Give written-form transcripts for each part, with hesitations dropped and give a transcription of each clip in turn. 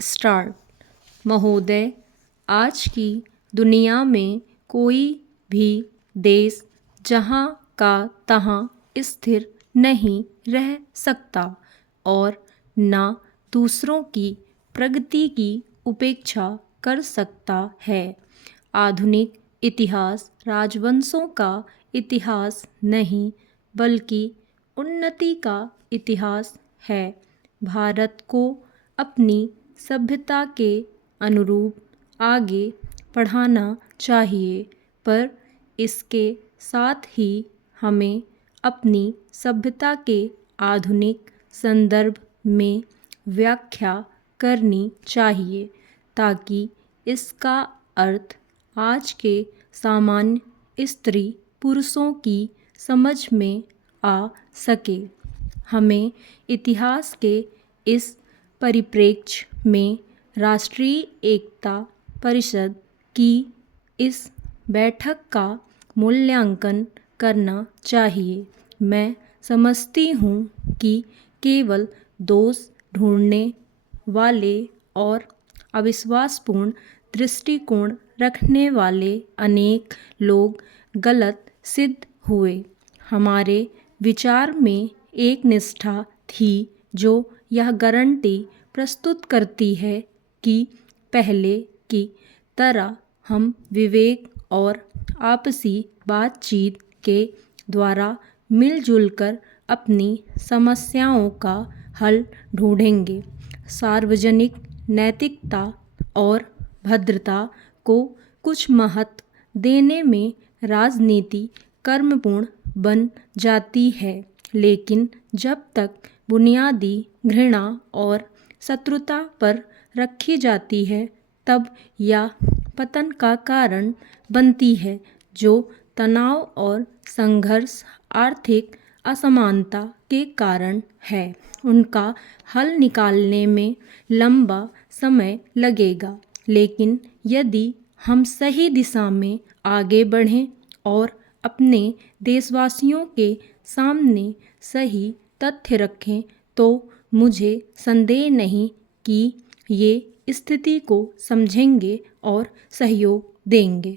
Start. महोदय, आज की दुनिया में कोई भी देश जहाँ का तहाँ स्थिर नहीं रह सकता और ना दूसरों की प्रगति की उपेक्षा कर सकता है। आधुनिक इतिहास राजवंशों का इतिहास नहीं बल्कि उन्नति का इतिहास है। भारत को अपनी सभ्यता के अनुरूप आगे बढ़ाना चाहिए, पर इसके साथ ही हमें अपनी सभ्यता के आधुनिक संदर्भ में व्याख्या करनी चाहिए ताकि इसका अर्थ आज के सामान्य स्त्री पुरुषों की समझ में आ सके। हमें इतिहास के इस परिप्रेक्ष्य में राष्ट्रीय एकता परिषद की इस बैठक का मूल्यांकन करना चाहिए। मैं समझती हूँ कि केवल दोष ढूंढने वाले और अविश्वासपूर्ण दृष्टिकोण रखने वाले अनेक लोग गलत सिद्ध हुए। हमारे विचार में एक निष्ठा थी जो यह गारंटी प्रस्तुत करती है कि पहले की तरह हम विवेक और आपसी बातचीत के द्वारा मिलजुल कर अपनी समस्याओं का हल ढूंढेंगे। सार्वजनिक नैतिकता और भद्रता को कुछ महत्व देने में राजनीति कर्मपूर्ण बन जाती है, लेकिन जब तक बुनियादी घृणा और शत्रुता पर रखी जाती है तब यह पतन का कारण बनती है। जो तनाव और संघर्ष आर्थिक असमानता के कारण है, उनका हल निकालने में लंबा समय लगेगा, लेकिन यदि हम सही दिशा में आगे बढ़ें और अपने देशवासियों के सामने सही तथ्य रखें तो मुझे संदेह नहीं कि ये स्थिति को समझेंगे और सहयोग देंगे।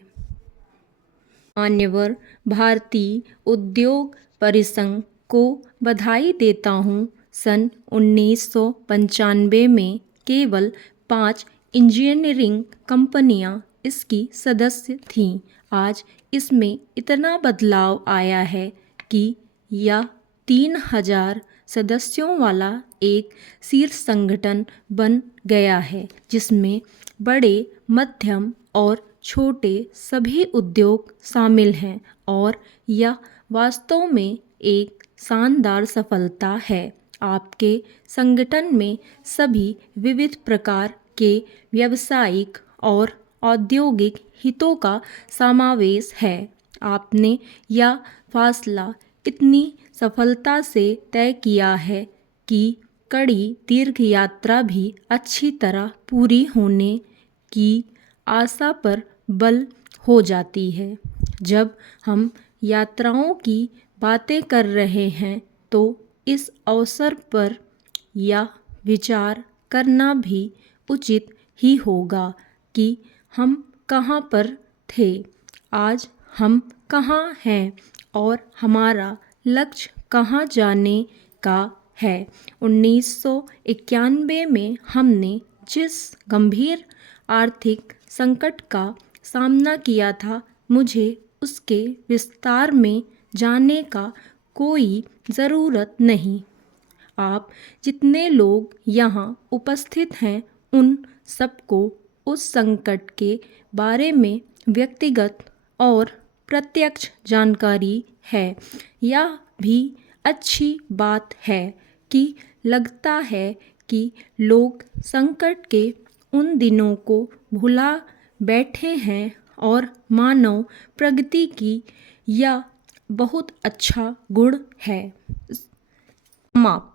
मान्यवर, भारतीय उद्योग परिसंघ को बधाई देता हूँ। सन 1995 में केवल 5 इंजीनियरिंग कंपनियां इसकी सदस्य थीं। आज इसमें इतना बदलाव आया है कि यह 3000 सदस्यों वाला एक शीर्ष संगठन बन गया है, जिसमें बड़े, मध्यम और छोटे सभी उद्योग शामिल हैं और यह वास्तव में एक शानदार सफलता है। आपके संगठन में सभी विविध प्रकार के व्यावसायिक और औद्योगिक हितों का समावेश है। आपने यह फैसला इतनी सफलता से तय किया है कि कड़ी तीर्थ यात्रा भी अच्छी तरह पूरी होने की आशा पर बल हो जाती है। जब हम यात्राओं की बातें कर रहे हैं तो इस अवसर पर यह विचार करना भी उचित ही होगा कि हम कहाँ पर थे, आज हम कहाँ हैं और हमारा लक्ष्य कहाँ जाने का है। 1991 में हमने जिस गंभीर आर्थिक संकट का सामना किया था, मुझे उसके विस्तार में जाने का कोई ज़रूरत नहीं। आप जितने लोग यहाँ उपस्थित हैं उन सबको उस संकट के बारे में व्यक्तिगत और प्रत्यक्ष जानकारी है। यह भी अच्छी बात है कि लगता है कि लोग संकट के उन दिनों को भुला बैठे हैं और मानव प्रगति की यह बहुत अच्छा गुण है। समाप्त।